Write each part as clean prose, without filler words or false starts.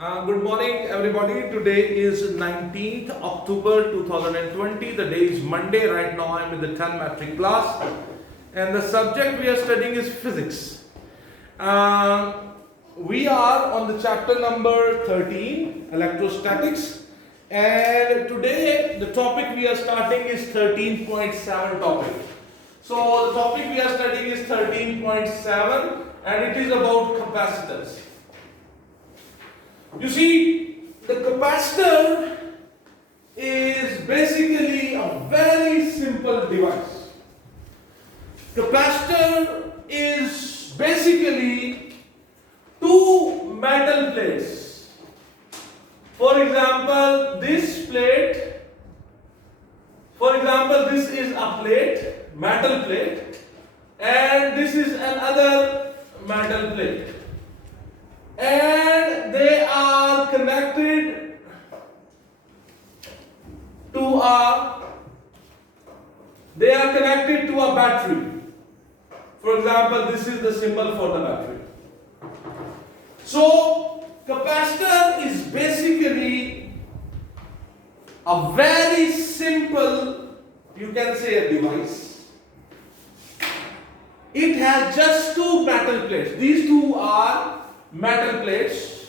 Good morning, everybody. Today is 19th October 2020. The day is Monday. Right now, I'm in the 10 Matric class, and the subject we are studying is physics. We are on the chapter number 13, Electrostatics, and today the topic we are starting is 13.7 topic. So the topic we are studying is 13.7, and it is about capacitors. You see, the capacitor is basically a very simple device. Capacitor is basically two metal plates. For example, this is a plate, metal plate, and this is another metal plate. And they are connected to a battery. For example, this is the symbol for the battery. So capacitor is basically a very simple, you can say, a device. It has just two metal plates. These two are metal plates,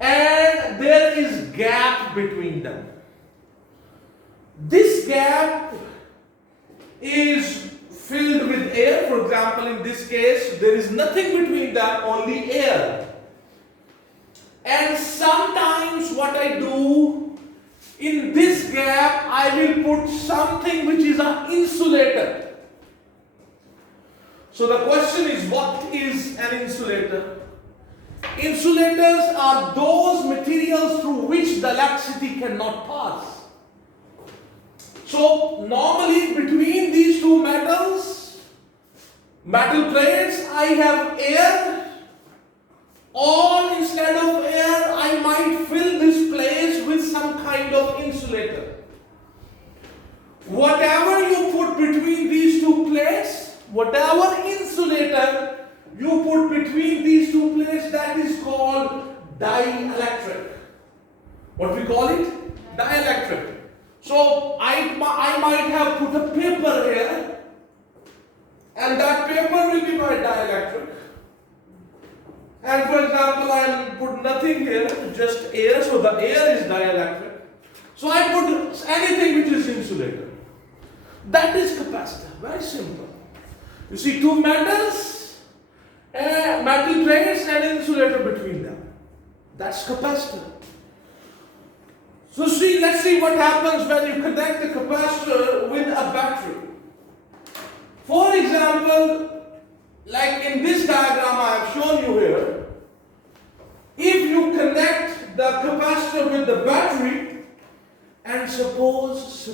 and there is gap between them. This gap is filled with air. For example, in this case, there is nothing between them, only air. And sometimes what I do, in this gap, I will put something which is an insulator. So the question is, what is an insulator? Insulators are those materials through which the electricity cannot pass. So normally between these two metal plates, I have air, or instead of air, I might fill this place with some kind of insulator. Whatever you put between these two plates, whatever insulator you put between these two plates, that is called dielectric. What we call it? Dielectric. So I might have put a paper here, and that paper will be my dielectric. And for example, I put nothing here, just air, so the air is dielectric. So I put anything which is insulator. That is capacitor. Very simple. You see, two metals, metal plates and insulator between them. That's capacitor. So let's see what happens when you connect the capacitor with a battery. For example, like in this diagram I have shown you here, if you connect the capacitor with the battery, and suppose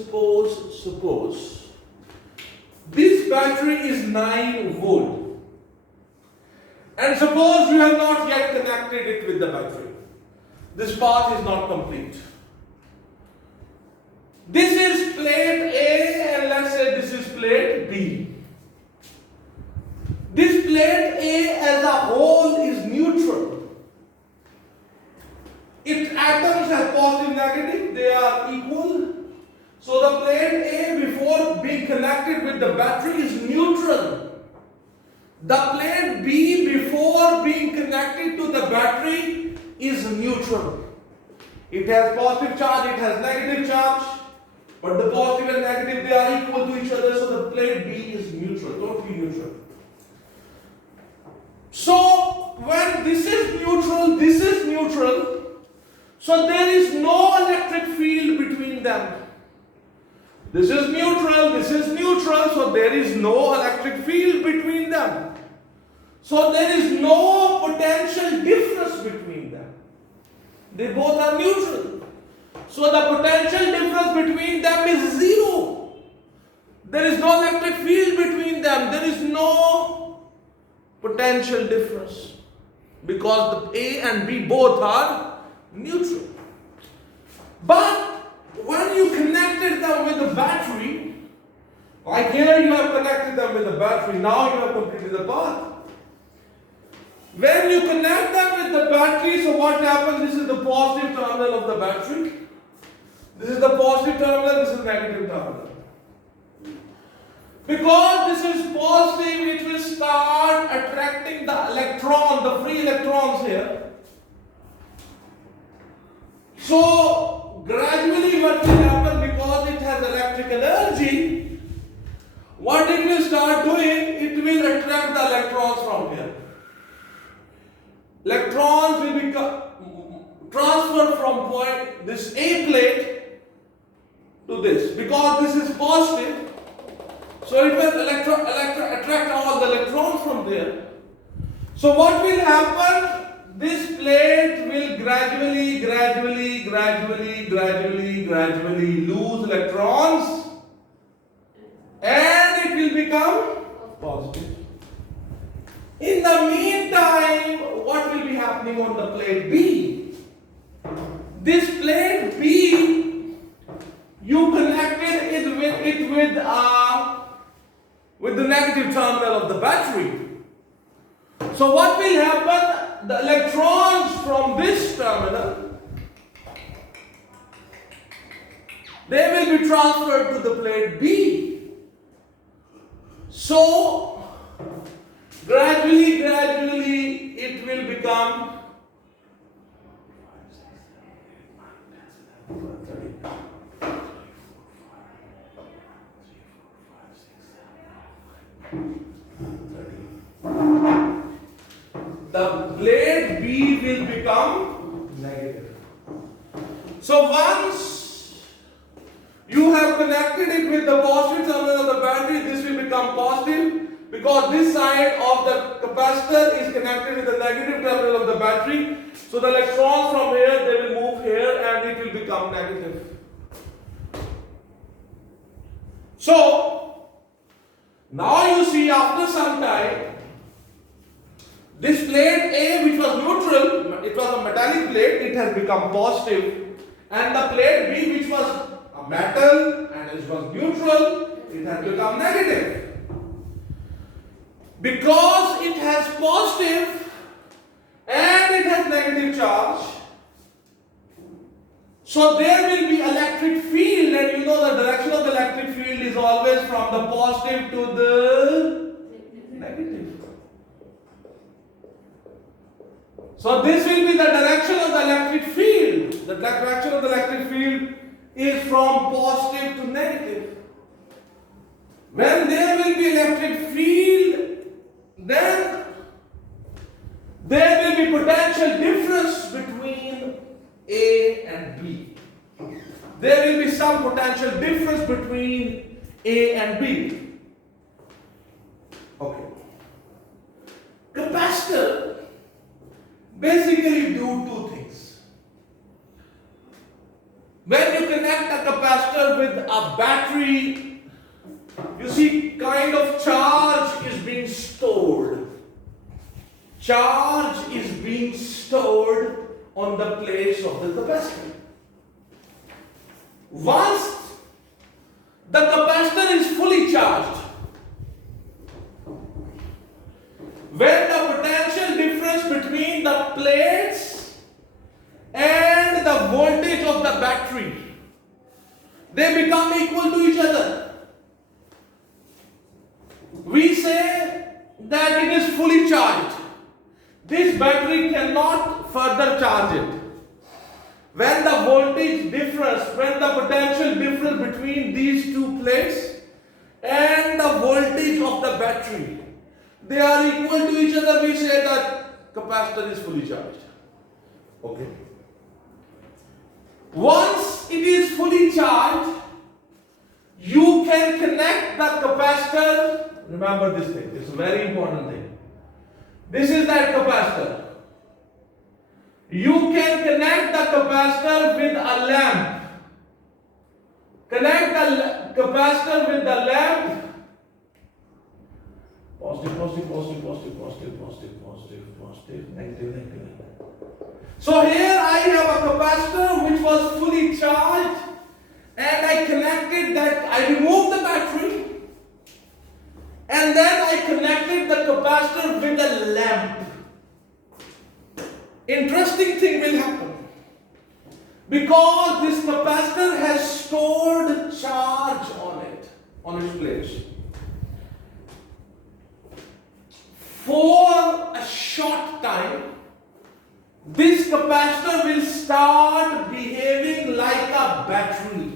this battery is 9 volt. And suppose you have not yet connected it with the battery. This path is not complete. This is plate A, and let's say this is plate B. This plate A as a whole is neutral. Its atoms have positive, negative, they are equal. So the plate A, before being connected with the battery, is neutral. The plate B, before being connected to the battery, is neutral. It has positive charge, it has negative charge, but the positive and negative, they are equal to each other, so the plate B is neutral, totally neutral. So when this is neutral, so there is no electric field between them. This is neutral, so there is no electric field between them. So there is no potential difference between them. They both are neutral. So the potential difference between them is zero. There is no electric field between them. There is no potential difference, because the A and B both are neutral. But when you connected them with the battery, like here you have connected them with the battery, now you have completed the path. When you connect them with the battery, so what happens? This is the positive terminal of the battery. This is the positive terminal, this is the negative terminal. Because this is positive, it will start attracting the electron, the free electrons here. So gradually what will happen, because it has electric energy, what it will start doing, it will attract the electrons from here. Electrons will become transferred from point, this A plate, to this. Because this is positive, so it will attract all the electrons from there. So what will happen? This plate will gradually lose electrons, and it will become positive. In the meantime, what will be happening on the plate B? This plate B, you connected it with the negative terminal of the battery. So what will happen? The electrons from this terminal, they will be transferred to the plate B. So gradually it will become the plate B will become negative. So once you have connected it with the positive terminal of the battery, this will become positive, because this side of the capacitor is connected with the negative terminal of the battery. So the electrons from here, they will move here and it will become negative. So now you see, after some time, this plate A, which was neutral, it was a metallic plate, it has become positive, and the plate B, which was a metal and it was neutral, it has become negative. Because it has positive and it has negative charge, so there will be electric field, and you know the direction of the electric field is always from the positive to the negative. So this will be the direction of the electric field. The direction of the electric field is from positive to negative. When there will be electric field, then there will be potential difference between A and B. There will be some potential difference between A and B. Okay. Capacitor basically do two things. When you connect a capacitor with a battery, you see kind of charge is being stored. Charge is being stored on the place of the capacitor. Once the capacitor is fully charged, when the potential difference between the plates and the voltage of the battery, they become equal to each other, we say that it is fully charged. This battery cannot further charge it. When the voltage difference, when the potential difference between these two plates and the voltage of the battery, they are equal to each other, we say that capacitor is fully charged. Okay. Once it is fully charged, you can connect the capacitor. Remember this thing, it's a very important thing. This is that capacitor. You can connect the capacitor with a lamp. Connect the capacitor with the lamp. Positive, negative. So here I have a capacitor which was fully charged, and I connected that, I removed the battery, and then I connected the capacitor with a lamp. interesting thing will happen. Because this capacitor has stored charge on its place. For a short time, this capacitor will start behaving like a battery.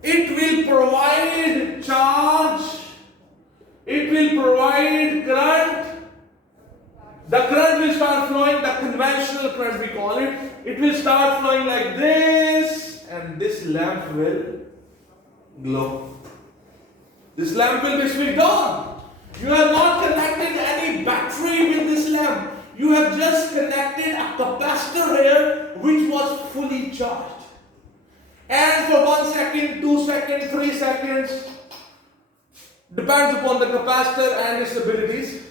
It will provide charge, it will provide current. The current will start flowing, the conventional current we call it. It will start flowing like this, and this lamp will glow. This lamp will be switched on. You have not connected any battery with this lamp. You have just connected a capacitor here which was fully charged. And for 1 second, 2 seconds, 3 seconds, depends upon the capacitor and its abilities,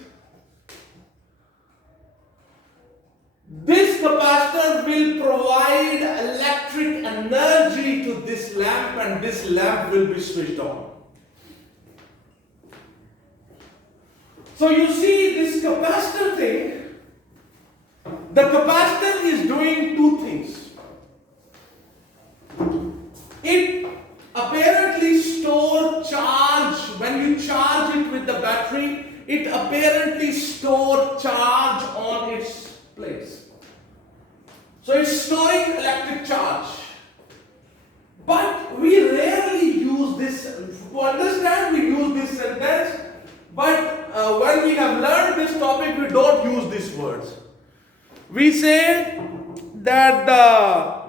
this capacitor will provide electric energy to this lamp, and this lamp will be switched on. So you see this capacitor thing, the capacitor is doing two things. It apparently stores charge. When you charge it with the battery, it apparently stores charge on its place. So it's storing electric charge. But we rarely use this. To understand, we use this sentence. But when we have learned this topic, we don't use these words. We say that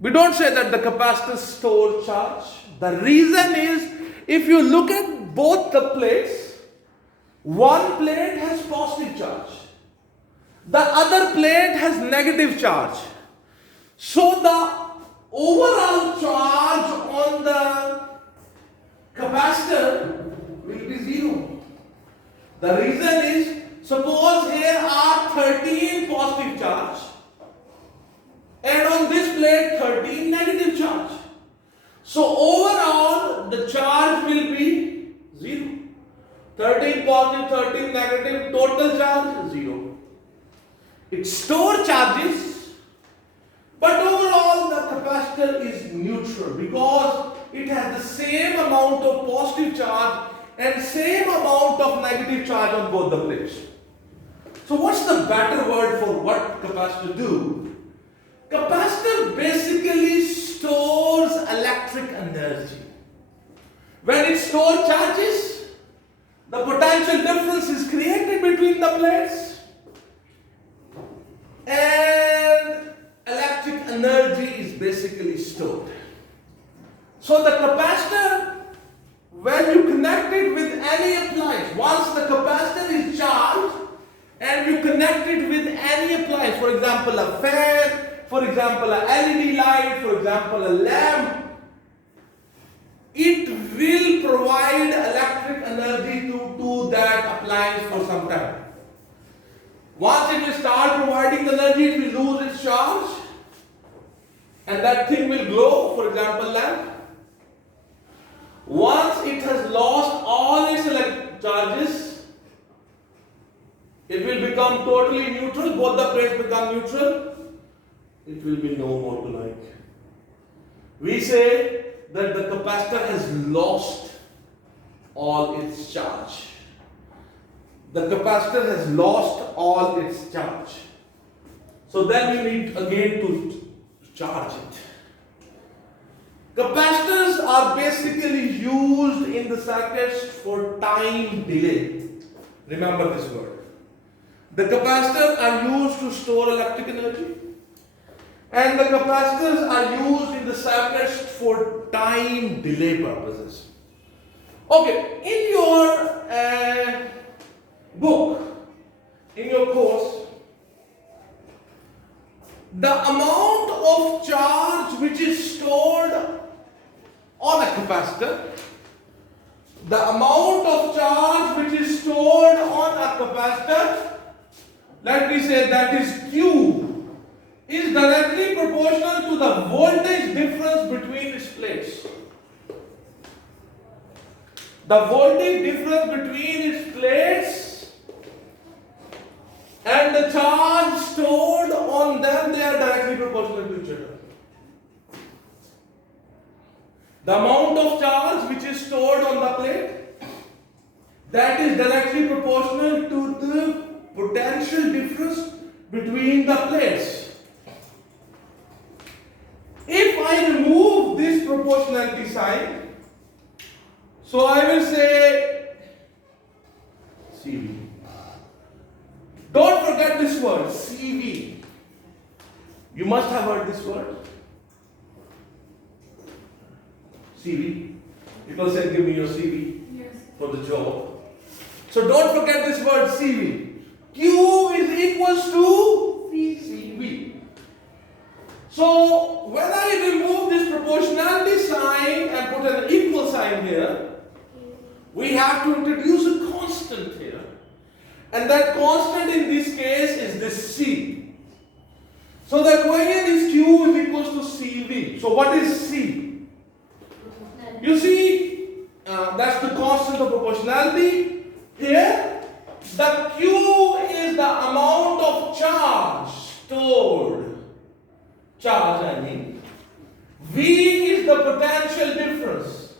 we don't say that the capacitor stores charge. The reason is, if you look at both the plates, one plate has positive charge, the other plate has negative charge. So the overall charge on the capacitor will be 0. The reason is, suppose here are 13 positive charge, and on this plate 13 negative charge. So overall the charge will be 0. 13 positive, 13 negative, total charge 0. It stores charges, but overall the capacitor is neutral because it has the same amount of positive charge and same amount of negative charge on both the plates. So what's the better word for what capacitor do? Capacitor basically stores electric energy. When it stores charges, the potential difference is created between the plates, and electric energy is basically stored. So the capacitor, when you connect it with any appliance, once the capacitor is charged and you connect it with any appliance, for example a fan, for example a LED light, for example a lamp, it will provide electric energy to that appliance for some time. Once it will start providing energy, it will lose its charge and that thing will glow, for example lamp. Once it has lost all its electric charges, it will become totally neutral, both the plates become neutral, it will be no more glowing. We say that the capacitor has lost all its charge. The capacitor has lost all its charge. So then we need again to charge it. Capacitors are basically used in the circuits for time delay. Remember this word. The capacitors are used to store electric energy, and the capacitors are used in the circuits for time delay purposes. Okay, in your book, in your course, the amount of charge which is stored on a capacitor, the amount of charge which is stored on a capacitor, let me say that is Q, is directly proportional to the voltage difference between its plates. The voltage difference between its plates and the charge stored on them, they are directly proportional to each other. The amount of charge which is stored on the plate, that is directly proportional to the potential difference between the plates. If I remove this proportionality sign, so I will say CV. Don't forget this word, CV. You must have heard this word. CV. People said, give me your CV. Yes. For the job. So don't forget this word CV. Q is equals to CV. So when I remove this proportionality sign and put an equal sign here, we have to introduce a constant here. And that constant in this case is this C. So the equation is Q is equals to CV. So what is C? You see, that's the constant of proportionality. Here, the Q is the amount of charge stored. Charge, I mean. V is the potential difference.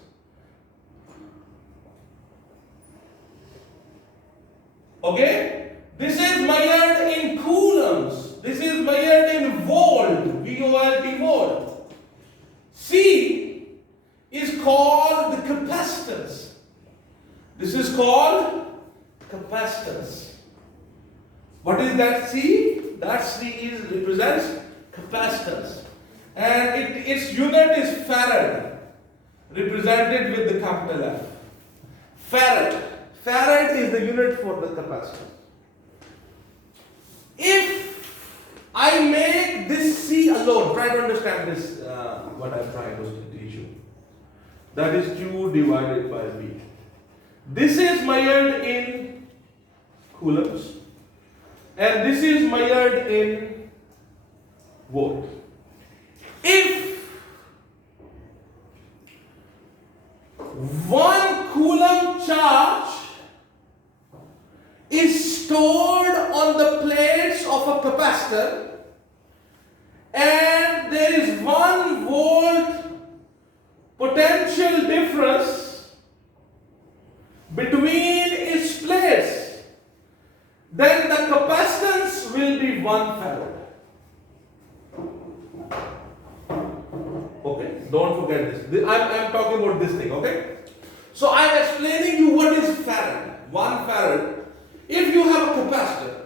Okay? This is measured in coulombs. This is measured in volt. V-O-L-T, volt. C is called the capacitance. This is called capacitance. What is that C? That C represents capacitance. And its unit is farad, represented with the capital F. Farad. Farad is the unit for the capacitor. If I make this C alone, try to understand this, what I'm trying to teach you. That is Q divided by V. This is measured in coulombs, and this is measured in volt. If 1 coulomb charge is stored on the plates of a capacitor, and there is 1 volt potential difference between its plates, then the capacitance will be 1 farad. Okay, don't forget this. I'm talking about this thing, okay? So I'm explaining you what is farad. 1 farad. If you have a capacitor,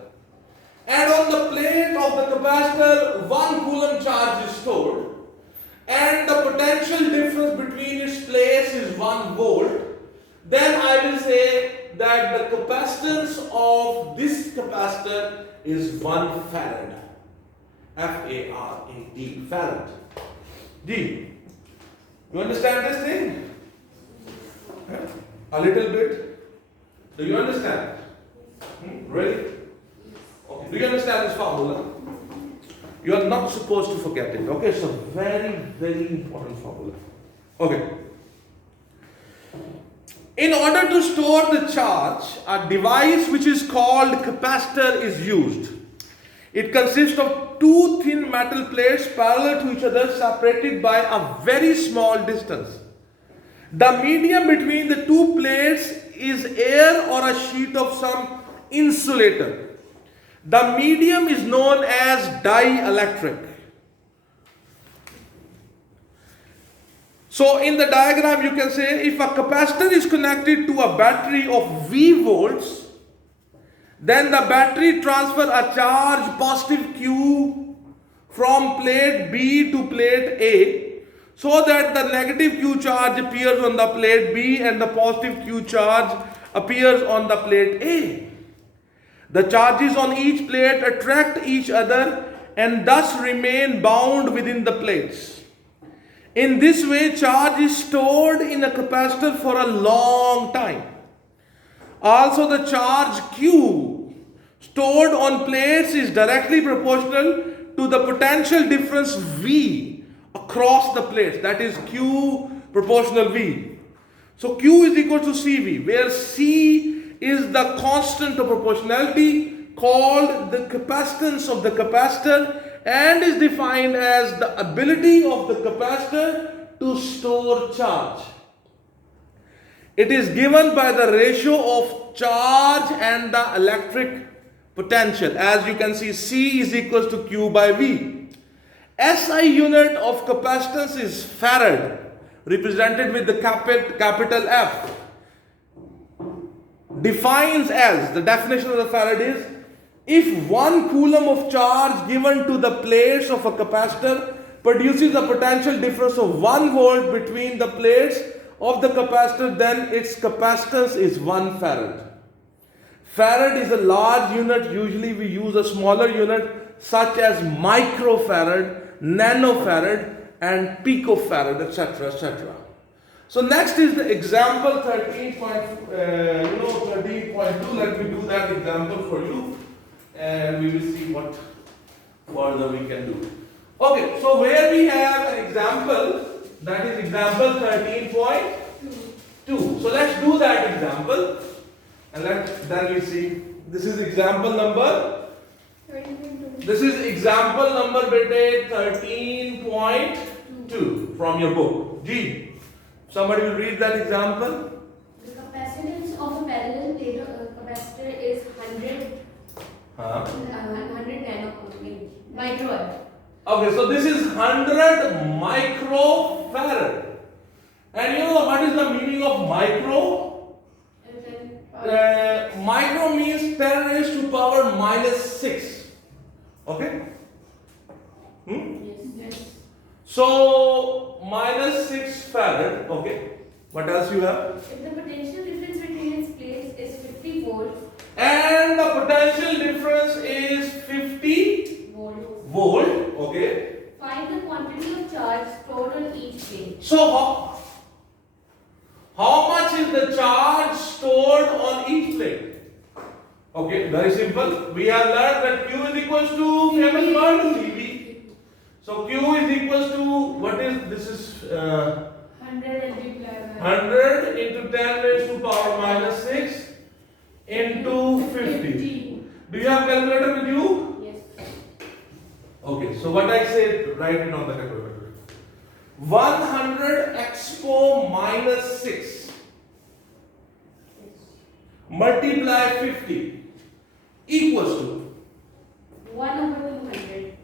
and on the plate of the capacitor 1 coulomb charge is stored, and the potential difference between its plates is 1 volt, then I will say that the capacitance of this capacitor is 1 farad. F-A-R-A-D, farad. D. You understand this thing? A little bit. Do you understand? Really? Okay. Do you understand this formula? You are not supposed to forget it. Okay, so very, very important formula. Okay. In order to store the charge, a device which is called capacitor is used. It consists of 2 thin metal plates parallel to each other, separated by a very small distance. The medium between the 2 plates is air or a sheet of some insulator. The medium is known as dielectric. So in the diagram you can say, if a capacitor is connected to a battery of V volts, then the battery transfers a charge positive Q from plate B to plate A, so that the negative Q charge appears on the plate B and the positive Q charge appears on the plate A. The charges on each plate attract each other and thus remain bound within the plates. In this way, charge is stored in a capacitor for a long time. Also, the charge Q stored on plates is directly proportional to the potential difference V across the plates. That is Q proportional V. So Q is equal to CV, where C is the constant of proportionality, called the capacitance of the capacitor and is defined as the ability of the capacitor to store charge. It is given by the ratio of charge and the electric potential. As you can see, C is equals to Q by V. SI unit of capacitance is farad, represented with the capital F. Defines as, the definition of the farad is, if 1 coulomb of charge given to the plates of a capacitor produces a potential difference of 1 volt between the plates of the capacitor, then its capacitance is 1 farad. Farad is a large unit. Usually we use a smaller unit such as microfarad, nanofarad and picofarad, etc., etc. So next is the example 13.2. Let me do that example for you and we will see what further we can do. Okay, so where we have an example, that is example 13.2. So let's do that example and then we see. This is example number 13.2. This is example number 13.2 from your book. G. Somebody will read that example. The capacitance of a parallel plate capacitor is 100 microwatt. Okay, so this is 100 microfarad. And you know what is the meaning of micro? Micro means 10 raised to power minus 6. Okay? Yes. So minus 6 farad. Okay. What else you have? If the potential difference between its plates is 50 volts and the potential difference is 50 volt. Okay. Find the quantity of charge stored on each plate. So how much is the charge stored on each plate? Okay, very simple. We have learned that Q is equals to famous word CV. So Q is equals to, what is this? Is 100 into 10 raised to power minus 6 into 50. Do you have calculator with you? Yes. Okay, so what I said, write it on the calculator. 100 expo minus 6 multiply 50 equals to 1 over 200.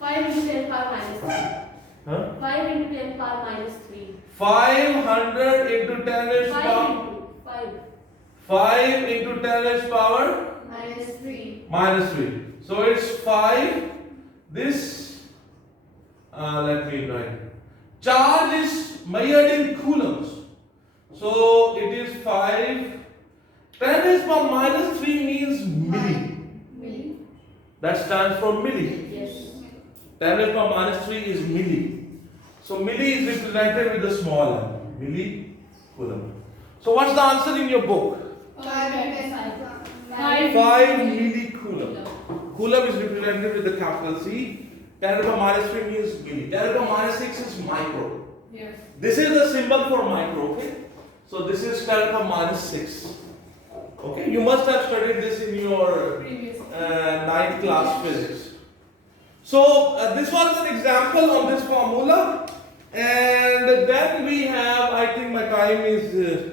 5 into 10 power minus 3. 5 into 10 power minus 3. 500 into 10 raised power 5 into 10 raised power minus 3. minus 3. So it's 5. This let me write. Charge is measured in coulombs. So it is 5. 10 raised power minus 3 means milli. That stands for milli. Yes. 10 raised power minus 3 is milli. So milli is represented with the small m. Milli coulomb. So what's the answer in your book? 5 milli coulomb. Coulomb is represented with the capital C. 10 raised power minus 3 means milli. 10 raised power minus 6 is micro. Yes. This is the symbol for micro. Okay. So this is 10 raised power minus 6. Okay. You must have studied this in your 9th class physics. So this was an example on this formula, and then we have, I think my time is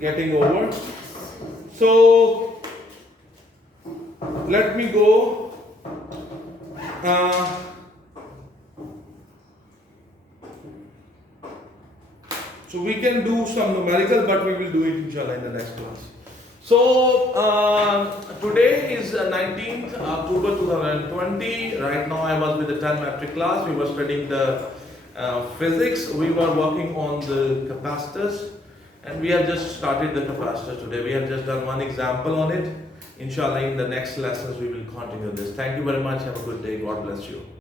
getting over. So let me go. So we can do some numerical, but we will do it inshallah in the next class. So today is 19th October 2020. Right now I was with the 10 Matric class. We were studying the physics. We were working on the capacitors, and we have just started the capacitors today. We have just done one example on it. Inshallah in the next lessons we will continue this. Thank you very much. Have a good day. God bless you.